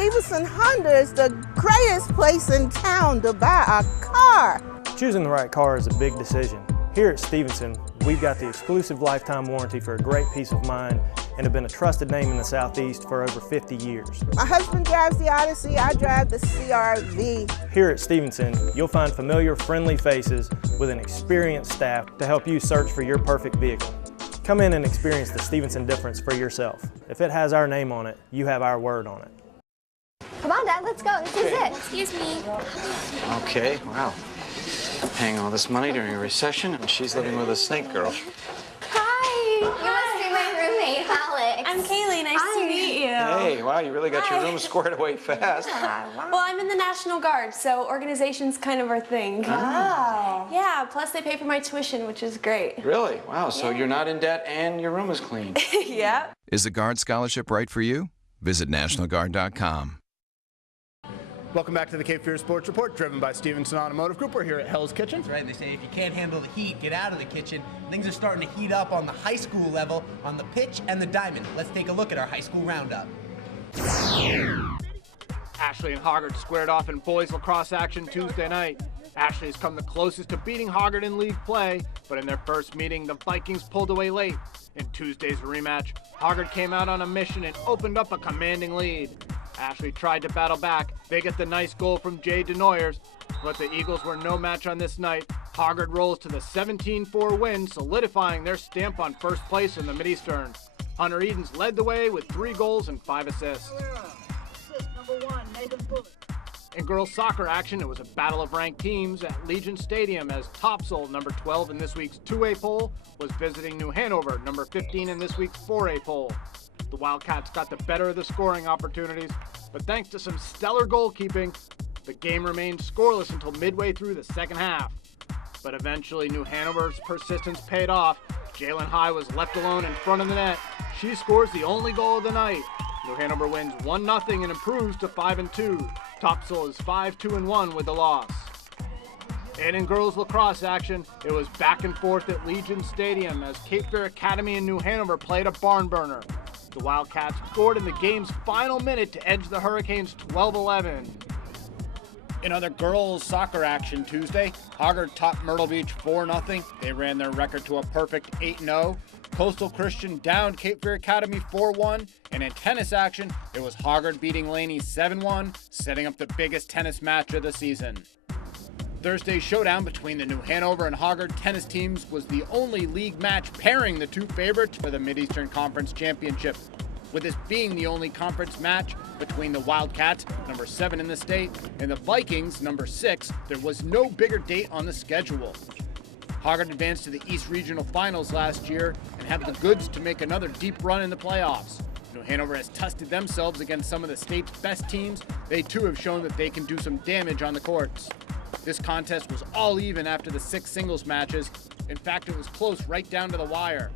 Stevenson Honda is the greatest place in town to buy a car. Choosing the right car is a big decision. Here at Stevenson, we've got the exclusive lifetime warranty for a great peace of mind and have been a trusted name in the Southeast for over 50 years. My husband drives the Odyssey, I drive the CRV. Here at Stevenson, you'll find familiar, friendly faces with an experienced staff to help you search for your perfect vehicle. Come in and experience the Stevenson difference for yourself. If it has our name on it, you have our word on it. Come on, Dad, let's go. This is it. Excuse me. Okay, wow. Paying all this money during a recession, and she's living with a snake girl. Hi. You must be my roommate, Alex. I'm Kaylee. Nice to meet you. Hey, wow, you really got your room squared away fast. Well, I'm in the National Guard, so organization's kind of our thing. Oh. Yeah, plus they pay for my tuition, which is great. Really? Wow, so you're not in debt and your room is clean. Yeah. Is the Guard Scholarship right for you? Visit nationalguard.com. Welcome back to the Cape Fear Sports Report, driven by Stevenson Automotive Group. We're here at Hell's Kitchen. That's right. They say if you can't handle the heat, get out of the kitchen. Things are starting to heat up on the high school level, on the pitch and the diamond. Let's take a look at our high school roundup. Ashley and Hoggard squared off in boys lacrosse action Tuesday night. Ashley has come the closest to beating Hoggard in league play, but in their first meeting, the Vikings pulled away late. In Tuesday's rematch, Hoggard came out on a mission and opened up a commanding lead. Ashley tried to battle back. They get the nice goal from Jay Denoyers, but the Eagles were no match on this night. Hoggard rolls to the 17-4 win, solidifying their stamp on first place in the Mid-Eastern. Hunter Edens led the way with 3 goals and 5 assists. In girls soccer action, it was a battle of ranked teams at Legion Stadium as Topsail, number 12 in this week's 2A poll, was visiting New Hanover, number 15 in this week's 4A poll. The Wildcats got the better of the scoring opportunities, but thanks to some stellar goalkeeping, the game remained scoreless until midway through the second half. But eventually, New Hanover's persistence paid off. Jalen High was left alone in front of the net. She scores the only goal of the night. New Hanover wins 1-0 and improves to 5-2. Topsail is 5-2-1 with the loss. And in girls lacrosse action, it was back and forth at Legion Stadium as Cape Fear Academy and New Hanover played a barn burner. The Wildcats scored in the game's final minute to edge the Hurricanes 12-11. In other girls soccer action Tuesday, Hoggard topped Myrtle Beach 4-0. They ran their record to a perfect 8-0. Coastal Christian downed Cape Fear Academy 4-1. And in tennis action, it was Hoggard beating Laney 7-1, setting up the biggest tennis match of the season. Thursday's showdown between the New Hanover and Hoggard tennis teams was the only league match pairing the two favorites for the Mid-Eastern Conference Championship. With this being the only conference match between the Wildcats, number 7 in the state, and the Vikings, number 6, there was no bigger date on the schedule. Hoggard advanced to the East Regional Finals last year and have the goods to make another deep run in the playoffs. New Hanover has tested themselves against some of the state's best teams. They too have shown that they can do some damage on the courts. This contest was all even after the 6 singles matches. In fact, it was close right down to the wire.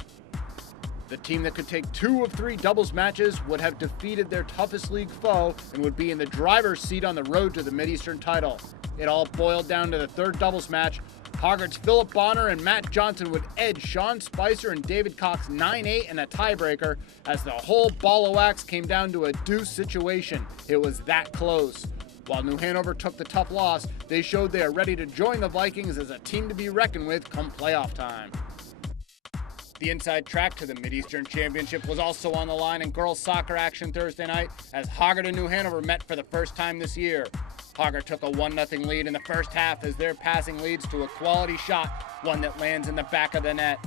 The team that could take 2 of 3 doubles matches would have defeated their toughest league foe and would be in the driver's seat on the road to the Mid-Eastern title. It all boiled down to the 3rd doubles match. Hoggard's Philip Bonner and Matt Johnson would edge Sean Spicer and David Cox 9-8 in a tiebreaker as the whole ball of wax came down to a deuce situation. It was that close. While New Hanover took the tough loss, they showed they are ready to join the Vikings as a team to be reckoned with come playoff time. The inside track to the Mid-Eastern Championship was also on the line in girls soccer action Thursday night as Hoggard and New Hanover met for the first time this year. Hoggard took a 1-0 lead in the first half as their passing leads to a quality shot, one that lands in the back of the net.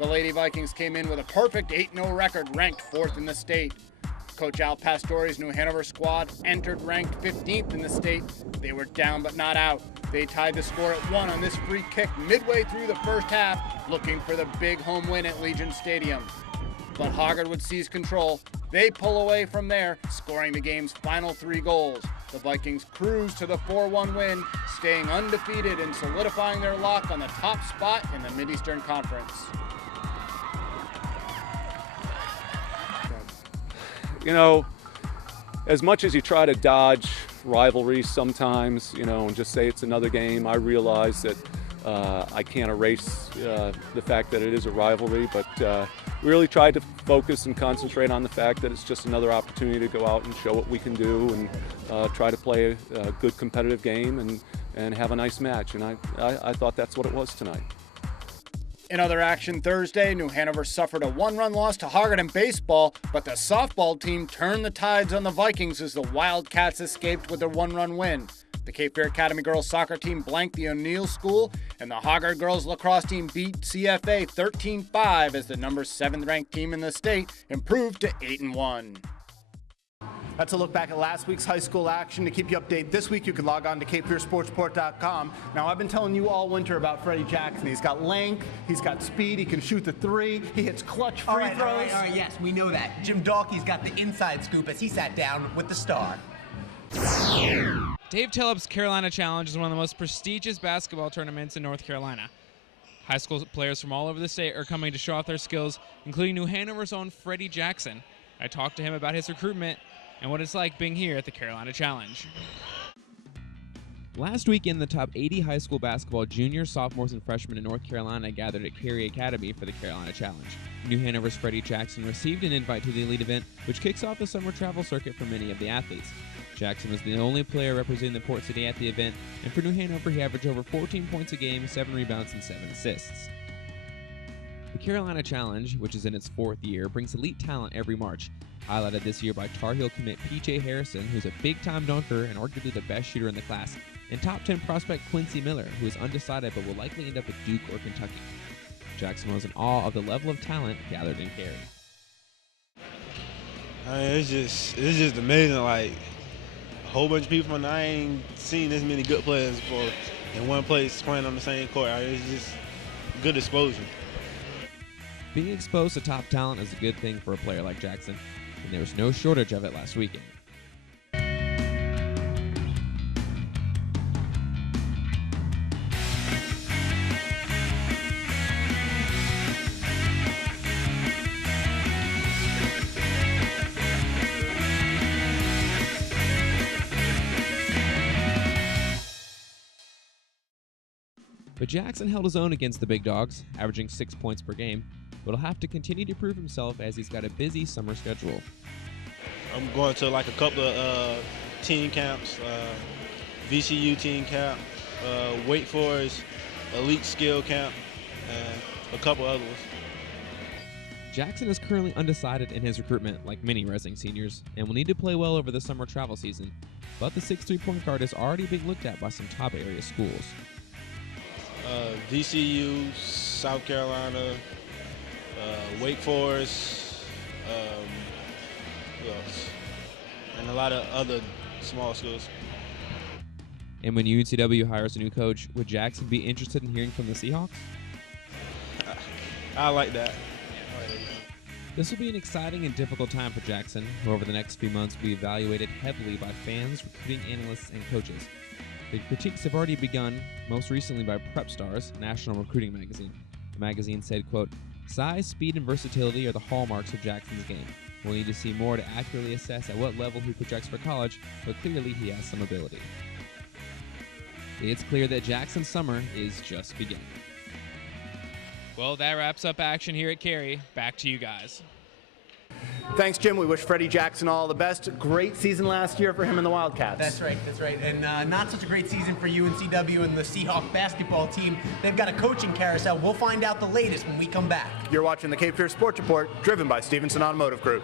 The Lady Vikings came in with a perfect 8-0 record, ranked 4th in the state. Coach Al Pastore's New Hanover squad entered ranked 15th in the state. They were down but not out. They tied the score at 1 on this free kick midway through the first half, looking for the big home win at Legion Stadium. But Hoggard would seize control. They pull away from there, scoring the game's final 3 goals. The Vikings cruise to the 4-1 win, staying undefeated and solidifying their lock on the top spot in the Mid-Eastern Conference. You know, as much as you try to dodge rivalries sometimes, you know, and just say it's another game, I realize that I can't erase the fact that it is a rivalry, but really tried to focus and concentrate on the fact that it's just another opportunity to go out and show what we can do and try to play a good competitive game and have a nice match. And I thought that's what it was tonight. In other action Thursday, New Hanover suffered a one-run loss to Hoggard in baseball, but the softball team turned the tides on the Vikings as the Wildcats escaped with their one-run win. The Cape Fear Academy girls soccer team blanked the O'Neill School, and the Hoggard girls lacrosse team beat CFA 13-5 as the number 7th ranked team in the state improved to 8-1. That's a look back at last week's high school action. To keep you updated this week, you can log on to CapeFearSportsReport.com. Now, I've been telling you all winter about Freddie Jackson. He's got length, he's got speed, he can shoot the three, he hits clutch free throws. All right, yes, we know that. Jim Dalkey's got the inside scoop as he sat down with the star. Dave Tellup's Carolina Challenge is one of the most prestigious basketball tournaments in North Carolina. High school players from all over the state are coming to show off their skills, including New Hanover's own Freddie Jackson. I talked to him about his recruitment and what it's like being here at the Carolina Challenge. Last weekend, the top 80 high school basketball juniors, sophomores, and freshmen in North Carolina gathered at Cary Academy for the Carolina Challenge. New Hanover's Freddie Jackson received an invite to the elite event, which kicks off the summer travel circuit for many of the athletes. Jackson was the only player representing the Port City at the event, and for New Hanover, he averaged over 14 points a game, 7 rebounds, and 7 assists. The Carolina Challenge, which is in its 4th year, brings elite talent every March, highlighted this year by Tar Heel commit P.J. Harrison, who's a big-time dunker and arguably the best shooter in the class, and top 10 prospect Quincy Miller, who is undecided but will likely end up at Duke or Kentucky. Jackson was in awe of the level of talent gathered in Cary. It's just amazing, like a whole bunch of people, and I ain't seen this many good players before in one place playing on the same court. It's just good exposure. Being exposed to top talent is a good thing for a player like Jackson, and there was no shortage of it last weekend. But Jackson held his own against the big dogs, averaging 6 points per game, but he'll have to continue to prove himself as he's got a busy summer schedule. I'm going to like a couple of team camps, VCU team camp, Wake Forest, Elite Skill Camp, and a couple others. Jackson is currently undecided in his recruitment, like many rising seniors, and will need to play well over the summer travel season, but the 6'3" point guard is already being looked at by some top area schools. VCU, South Carolina, Wake Forest, who else? And a lot of other small schools. And when UNCW hires a new coach, would Jackson be interested in hearing from the Seahawks? I like that. This will be an exciting and difficult time for Jackson, who over the next few months will be evaluated heavily by fans, recruiting analysts, and coaches. The critiques have already begun, most recently by Prep Stars, national recruiting magazine. The magazine said, quote, "Size, speed, and versatility are the hallmarks of Jackson's game. We'll need to see more to accurately assess at what level he projects for college, but clearly he has some ability." It's clear that Jackson's summer is just beginning. Well, that wraps up action here at Cary. Back to you guys. Thanks, Jim. We wish Freddie Jackson all the best. Great season last year for him and the Wildcats. That's right. And not such a great season for UNCW and the Seahawk basketball team. They've got a coaching carousel. We'll find out the latest when we come back. You're watching the Cape Fear Sports Report, driven by Stevenson Automotive Group.